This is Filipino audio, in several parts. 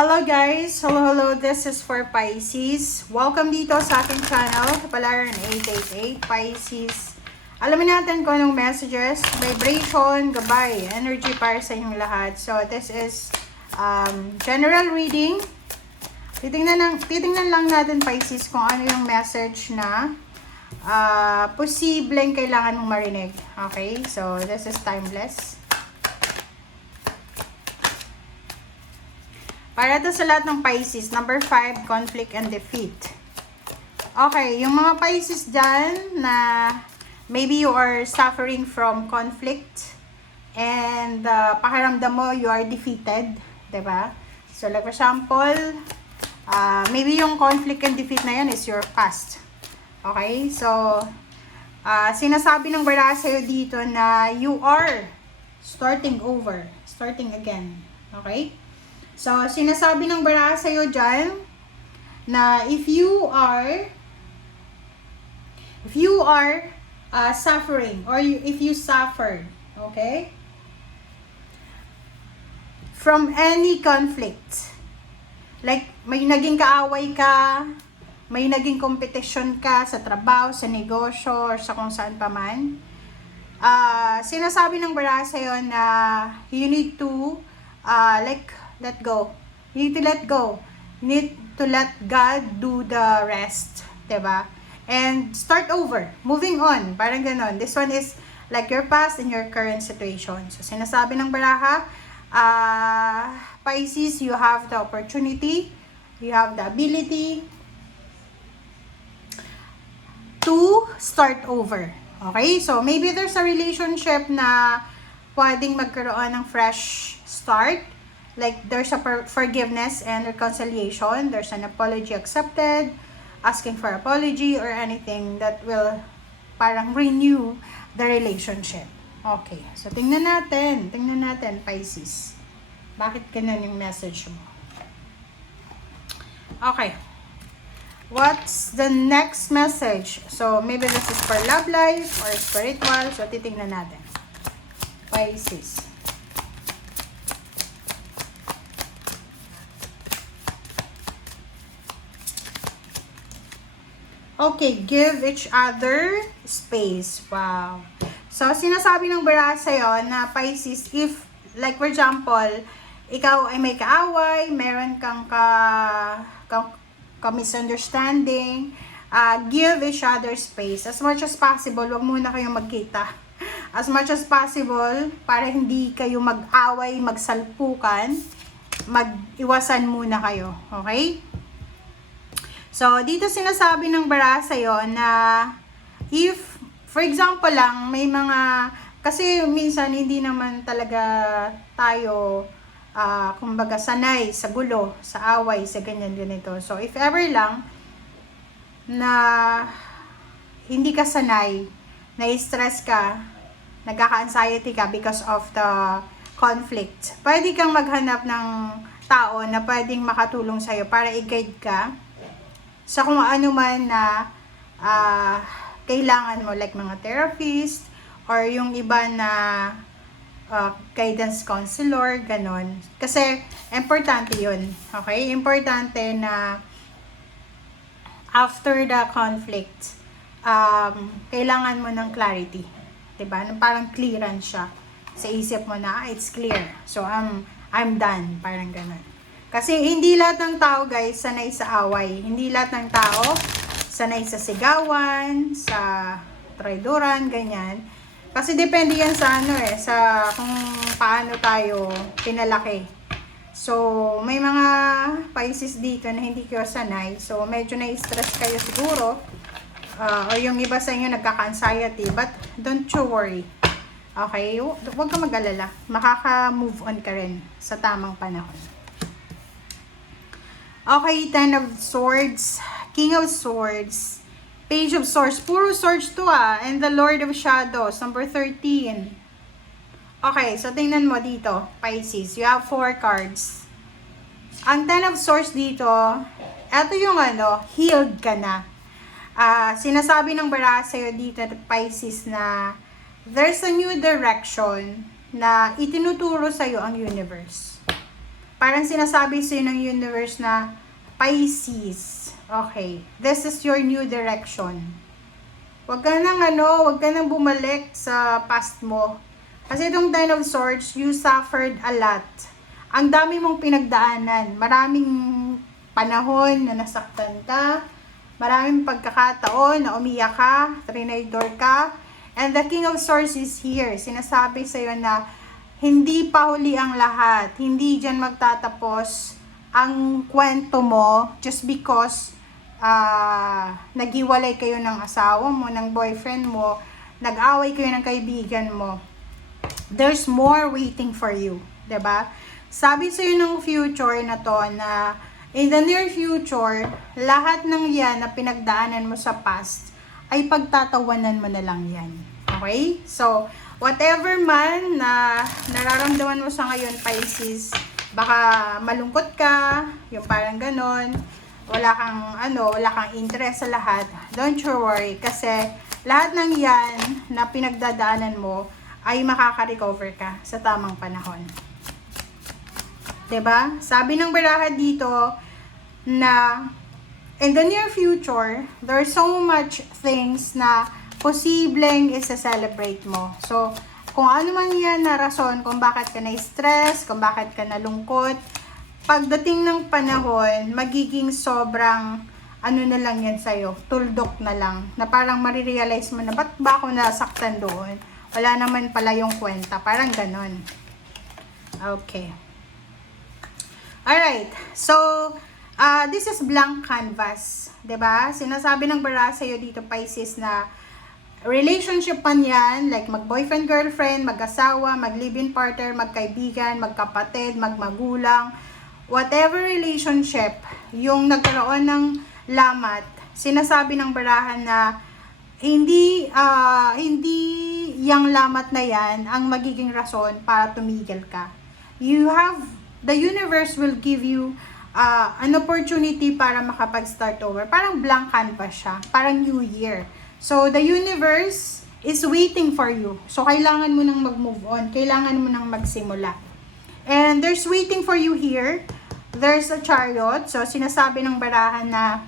Hello guys! Hello! This is for Pisces. Welcome dito sa aking channel, Kapalaran 888 Pisces. Alamin natin kung anong messages, vibration, gabay, energy para sa inyong lahat. So, this is general reading. Titingnan lang natin Pisces kung ano yung message na posibleng kailangan mong marinig. Okay? So, this is timeless. Para to sa lahat ng Pisces, number 5, conflict and defeat. Okay, yung mga Pisces dyan na maybe you are suffering from conflict and pakiramdam mo you are defeated, diba? So like for example, maybe yung conflict and defeat na yan is your past. Okay, so sinasabi ng baraha sa'yo dito na you are starting over, starting again. Okay? So, sinasabi ng baraha sa'yo dyan na if you are suffering or if you suffered, okay, from any conflict, like may naging kaaway ka, may naging competition ka sa trabaho, sa negosyo, or sa kung saan pa man, sinasabi ng baraha sa'yo na you need to let go. You need to let go. You need to let God do the rest. Diba? And start over. Moving on. Parang ganon. This one is like your past and your current situation. So, sinasabi ng baraha, Pisces, you have the opportunity, you have the ability to start over. Okay? So, maybe there's a relationship na pwedeng magkaroon ng fresh start. Like, there's a forgiveness and reconciliation. There's an apology accepted, asking for apology, or anything that will parang renew the relationship. Okay. So, tingnan natin, Pisces. Bakit ganun yung message mo? Okay. What's the next message? So, maybe this is for love life or spiritual. So, titingnan natin. Pisces. Okay, give each other space. Wow. So, sinasabi ng baraha sa'yo na Pisces, if, like for example, ikaw ay may kaaway, meron kang misunderstanding, give each other space. As much as possible, wag muna kayong magkita. As much as possible, para hindi kayo mag-away, magsalpukan, mag-iwasan muna kayo. Okay? So, dito sinasabi ng baraha sa'yo na if, for example lang, may mga, kasi minsan hindi naman talaga tayo, kumbaga sanay sa gulo, sa away, sa ganyan-ganito. So, if ever lang na hindi ka sanay, na-stress ka, nagkaka-anxiety ka because of the conflict, pwede kang maghanap ng tao na pwedeng makatulong sa'yo para i-guide ka sa kung ano man na kailangan mo, like mga therapist or yung iba na guidance counselor, ganon. Kasi importante yun, okay? Importante na after the conflict, kailangan mo ng clarity, diba? Parang clearance siya sa isip mo na it's clear, so I'm done, parang ganon. Kasi hindi lahat ng tao, guys, sanay sa away. Hindi lahat ng tao sanay sa sigawan, sa traidoran, ganyan. Kasi depende yan sa sa kung paano tayo pinalaki. So, may mga Pisces dito na hindi kayo sanay. So, medyo na-stress kayo siguro. O yung iba sa inyo nagkaka-anxiety. But, don't you worry. Okay? Huwag ka mag-alala. Makaka-move on ka rin sa tamang panahon. Okay, 10 of Swords, King of Swords, Page of Swords, puro swords to and the Lord of Shadows, number 13. Okay, so tingnan mo dito, Pisces, you have 4 cards. Ang 10 of Swords dito, eto yung healed ka na. Sinasabi ng baraha sa'yo dito, Pisces, na there's a new direction na itinuturo sa'yo ang universe. Parang sinasabi sa'yo ng universe na, Pisces, okay, this is your new direction. Huwag ka nang bumalik sa past mo. Kasi itong 10 of Swords, you suffered a lot. Ang dami mong pinagdaanan. Maraming panahon na nasaktan ka. Maraming pagkakataon na umiyak ka, trinidor ka. And the King of Swords is here. Sinasabi sa'yo na hindi pa huli ang lahat. Hindi dyan magtatapos ang kwento mo just because naghiwalay kayo ng asawa mo, ng boyfriend mo, nag-away kayo ng kaibigan mo. There's more waiting for you, 'di ba? Sabi sa'yo ng future na to na in the near future, lahat ng yan na pinagdaanan mo sa past ay pagtatawanan mo na lang yan. Okay? So, whatever man na nararamdaman mo sa ngayon, Pisces, baka malungkot ka, yung parang ganon, wala kang interest sa lahat, don't you worry, kasi lahat ng yan na pinagdadaanan mo ay makaka-recover ka sa tamang panahon. 'Di ba? Sabi ng baraha dito na in the near future, there are so much things na posibleng isa-celebrate mo. So, kung ano man yan na rason kung bakit ka na-stress, kung bakit ka nalungkot, pagdating ng panahon, magiging sobrang na lang yan sa'yo, tuldok na lang, na parang marirealize mo na, ba't ba ako nasaktan doon? Wala naman pala yung kwenta, parang ganon. Okay. Alright, so, this is blank canvas, 'di ba? Sinasabi ng baraha sa'yo dito, Pisces, na relationship man yan, like mag-boyfriend, girlfriend, mag-asawa, mag-live-in partner, magkaibigan, magkapatid, magmagulang, whatever relationship, yung nagkaroon ng lamat, sinasabi ng barahan na hindi yung lamat na yan ang magiging rason para tumigil ka. The universe will give you an opportunity para makapag-start over. Parang blank canvas siya, parang new year. So, the universe is waiting for you. So, kailangan mo nang mag-move on. Kailangan mo nang magsimula. And there's waiting for you here. There's a chariot. So, sinasabi ng barahan na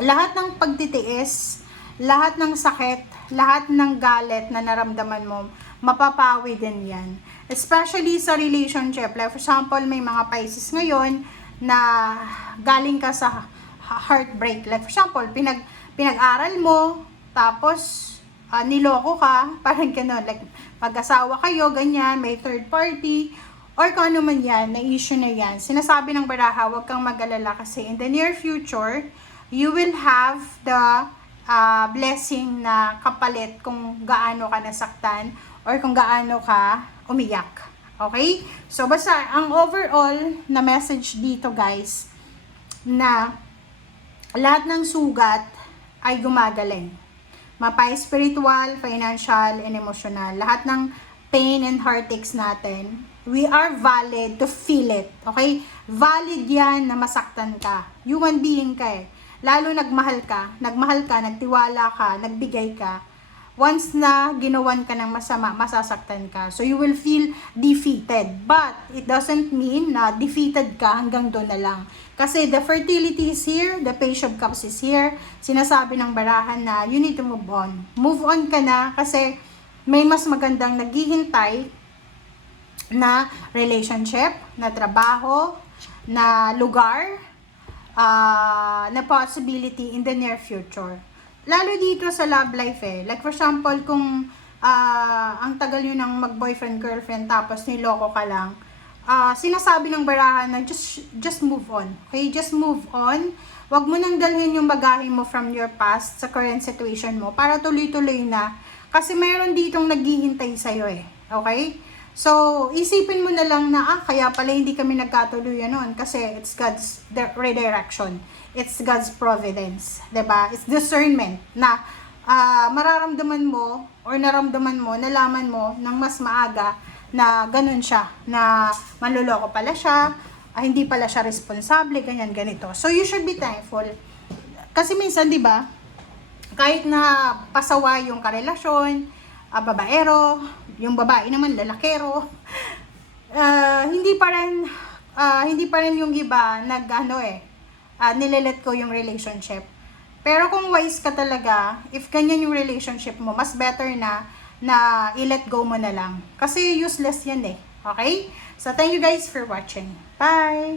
lahat ng pagtitiis, lahat ng sakit, lahat ng galit na naramdaman mo, mapapawi din yan. Especially sa relationship. Like, for example, may mga Pisces ngayon na galing ka sa heartbreak. Like, for example, pinag-aral mo, tapos, niloko ka, parang gano'n, like, mag-asawa kayo, ganyan, may third party, or kung ano man yan, na issue na yan. Sinasabi ng baraha, huwag kang mag-alala kasi in the near future, you will have the blessing na kapalit kung gaano ka nasaktan, or kung gaano ka umiyak. Okay? So, basta, ang overall na message dito, guys, na lahat ng sugat ay gumagaling. Mapa-spiritual, financial, and emotional. Lahat ng pain and heartaches natin, we are valid to feel it. Okay? Valid yan na masaktan ka. Human being ka eh. Lalo nagmahal ka, nagtiwala ka, nagbigay ka. Once na ginawan ka ng masama, masasaktan ka. So, you will feel defeated. But, it doesn't mean na defeated ka hanggang doon na lang. Kasi the fertility is here, the Page of Cups is here. Sinasabi ng barahan na you need to move on. Move on ka na kasi may mas magandang naghihintay na relationship, na trabaho, na lugar, na possibility in the near future. Lalo dito sa love life eh. Like for example, kung ang tagal nyo ng mag-boyfriend, girlfriend, tapos niloko ka lang, sinasabi ng barahan na just move on. Okay? Just move on. Huwag mo nang dalhin yung bagahe mo from your past sa current situation mo para tuloy-tuloy na. Kasi mayroon ditong naghihintay sa'yo eh. Okay? So, isipin mo na lang na, kaya pala hindi kami nagkatuluyan noon kasi it's God's redirection. It's God's providence. 'Di ba? It's discernment na mararamdaman mo or naramdaman mo, nalaman mo ng mas maaga na ganun siya, na manloloko pala siya, hindi pala siya responsable, ganyan, ganito. So, you should be thankful. Kasi minsan, 'di ba, kahit na pasawa yung karelasyon, babaero, yung babae naman lalakero, hindi pa rin hindi pa rin yung iba nilelet go yung relationship. Pero kung wise ka talaga, if ganyan yung relationship mo, mas better na i-let go mo na lang. Kasi useless yan eh. Okay? So, thank you guys for watching. Bye!